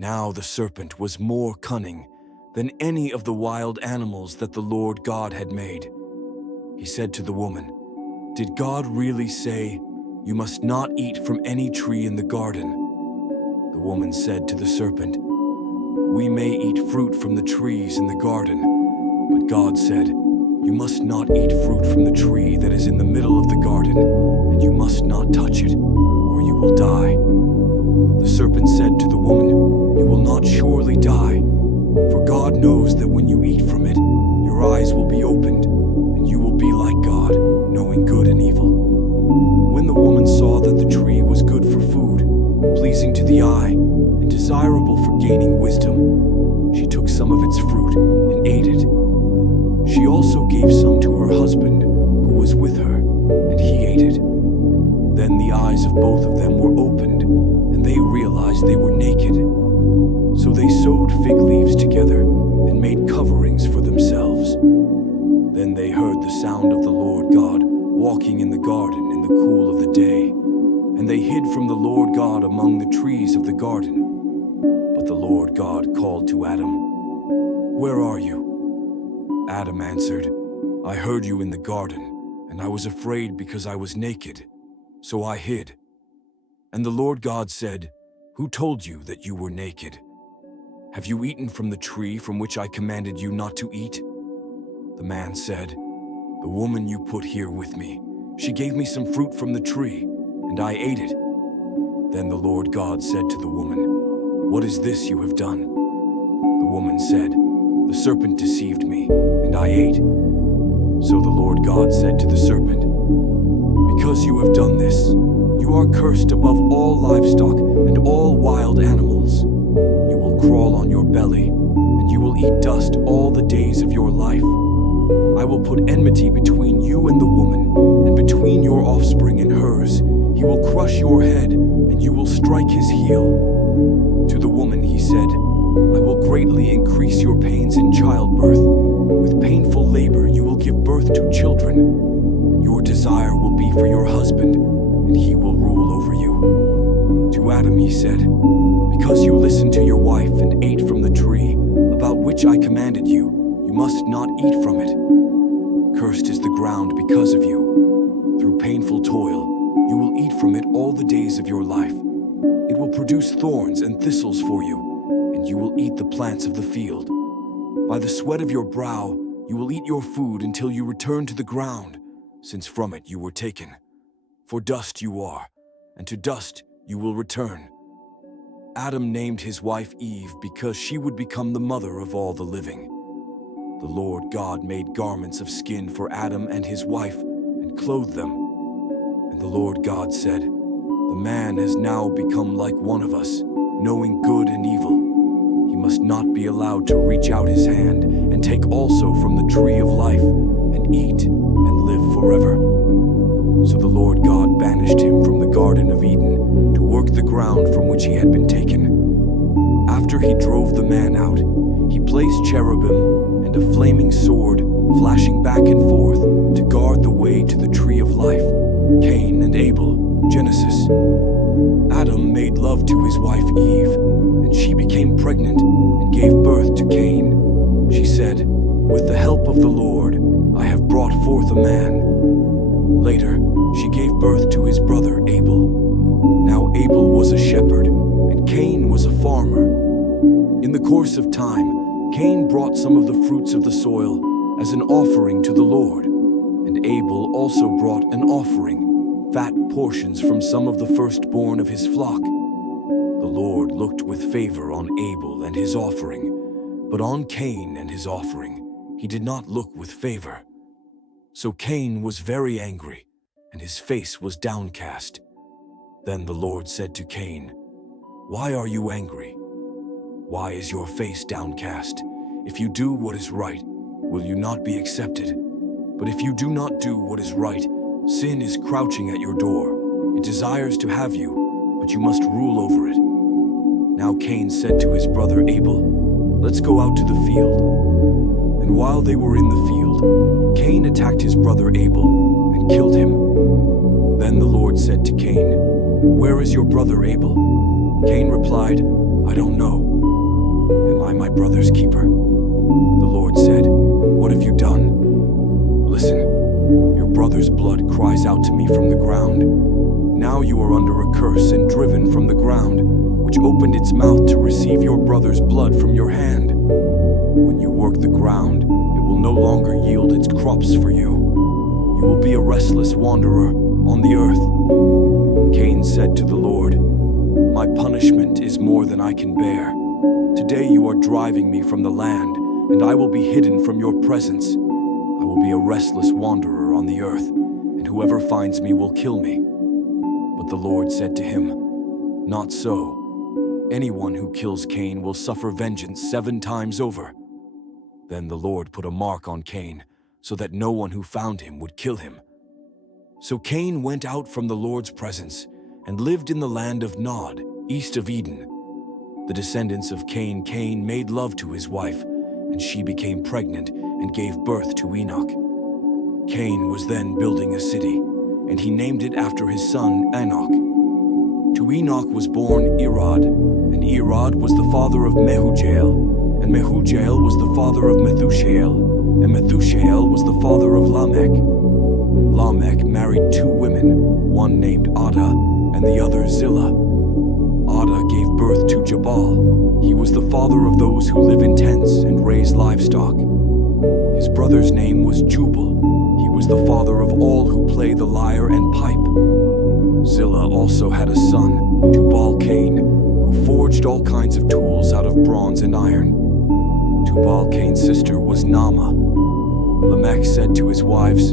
Now the serpent was more cunning than any of the wild animals that the Lord God had made. He said to the woman, "Did God really say, 'You must not eat from any tree in the garden'?" The woman said to the serpent, "We may eat fruit from the trees in the garden, but God said, 'You must not eat fruit from the tree that is in the middle of the garden, and you must not touch it, or you will die.' The serpent said to the woman, 'You will not surely die, for God knows that when you eat from it, your eyes will be opened, and you will be like God, knowing good and evil.' When the woman saw that the tree was good for food, pleasing to the eye, and desirable for gaining wisdom, she took some of its fruit and ate it. She also gave some to her husband, who was with her, and he ate it. Then the eyes of both of them were opened, and they realized they were naked. So they sewed fig leaves together and made coverings for themselves. Then they heard the sound of the Lord God walking in the garden in the cool of the day, and they hid from the Lord God among the trees of the garden. But the Lord God called to Adam, "Where are you?" Adam answered, "I heard you in the garden, and I was afraid because I was naked, so I hid." And the Lord God said, "Who told you that you were naked? Have you eaten from the tree from which I commanded you not to eat?" The man said, "The woman you put here with me, she gave me some fruit from the tree, and I ate it." Then the Lord God said to the woman, "What is this you have done?" The woman said, "The serpent deceived me, and I ate." So the Lord God said to the serpent, "Because you have done this, you are cursed above all livestock and all wild animals. You will crawl on your belly, and you will eat dust all the days of your life. I will put enmity between you and the woman, and between your offspring and hers. He will crush your head, and you will strike his heel." To the woman he said, "I will greatly increase your pains in childbirth. With painful labor you will give birth to children. Your desire will be for your husband, and he will rule over you." To Adam he said, "Because you listened to your wife and ate from the tree about which I commanded you, you must not eat from it. Cursed is the ground because of you. Through painful toil, you will eat from it all the days of your life. It will produce thorns and thistles for you, and you will eat the plants of the field. By the sweat of your brow, you will eat your food until you return to the ground, since from it you were taken. For dust you are, and to dust you will return." Adam named his wife Eve because she would become the mother of all the living. The Lord God made garments of skin for Adam and his wife and clothed them. And the Lord God said, "The man has now become like one of us, knowing good and evil. He must not be allowed to reach out his hand and take also from the tree of life and eat and live forever." So the Lord God banished him from the Garden of Eden to work the ground from which he had been taken. After he drove the man out, he placed cherubim and a flaming sword flashing back and forth to guard the way to the tree of life. Cain and Abel, Genesis. Adam made love to his wife Eve, and she became pregnant and gave birth to Cain. She said, "With the help of the Lord, I have brought forth a man." Later, she gave birth to his brother Abel. Now Abel was a shepherd, and Cain was a farmer. In the course of time, Cain brought some of the fruits of the soil as an offering to the Lord, and Abel also brought an offering, fat portions from some of the firstborn of his flock. The Lord looked with favor on Abel and his offering, but on Cain and his offering he did not look with favor. So Cain was very angry, and his face was downcast. Then the Lord said to Cain, "Why are you angry? Why is your face downcast? If you do what is right, will you not be accepted? But if you do not do what is right, sin is crouching at your door. It desires to have you, but you must rule over it." Now Cain said to his brother Abel, "Let's go out to the field." And while they were in the field, Cain attacked his brother Abel and killed him. Then the Lord said to Cain, "Where is your brother Abel?" Cain replied, "I don't know." I my brother's keeper?" The Lord said, "What have you done? Listen, your brother's blood cries out to me from the ground. Now you are under a curse and driven from the ground, which opened its mouth to receive your brother's blood from your hand. When you work the ground, it will no longer yield its crops for you. You will be a restless wanderer on the earth." Cain said to the Lord, "My punishment is more than I can bear. Today you are driving me from the land, and I will be hidden from your presence. I will be a restless wanderer on the earth, and whoever finds me will kill me." But the Lord said to him, "Not so. Anyone who kills Cain will suffer vengeance 7 times over." Then the Lord put a mark on Cain, so that no one who found him would kill him. So Cain went out from the Lord's presence and lived in the land of Nod, east of Eden. The descendants of Cain made love to his wife, and she became pregnant and gave birth to Enoch. Cain was then building a city, and he named it after his son Enoch. To Enoch was born Irad, and Irad was the father of Mehujael, and Mehujael was the father of Methushael, and Methushael was the father of Lamech. Lamech married 2 women, one named Ada and the other Zillah. Ada gave birth to Jabal. He was the father of those who live in tents and raise livestock. His brother's name was Jubal. He was the father of all who play the lyre and pipe. Zillah also had a son, Tubal-Cain, who forged all kinds of tools out of bronze and iron. Tubal-Cain's sister was Naamah. Lamech said to his wives,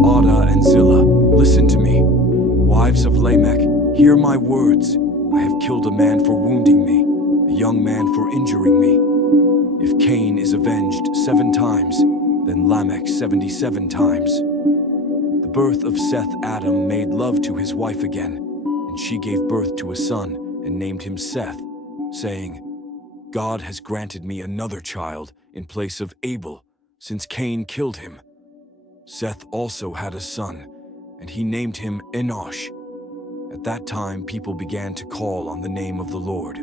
Ada and Zillah, "Listen to me. Wives of Lamech, hear my words. I have killed a man for wounding me, a young man for injuring me. If Cain is avenged 7 times, then Lamech 77 times." The birth of Seth Adam made love to his wife again, and she gave birth to a son and named him Seth, saying, "God has granted me another child in place of Abel, since Cain killed him." Seth also had a son, and he named him Enosh. At that time, people began to call on the name of the Lord.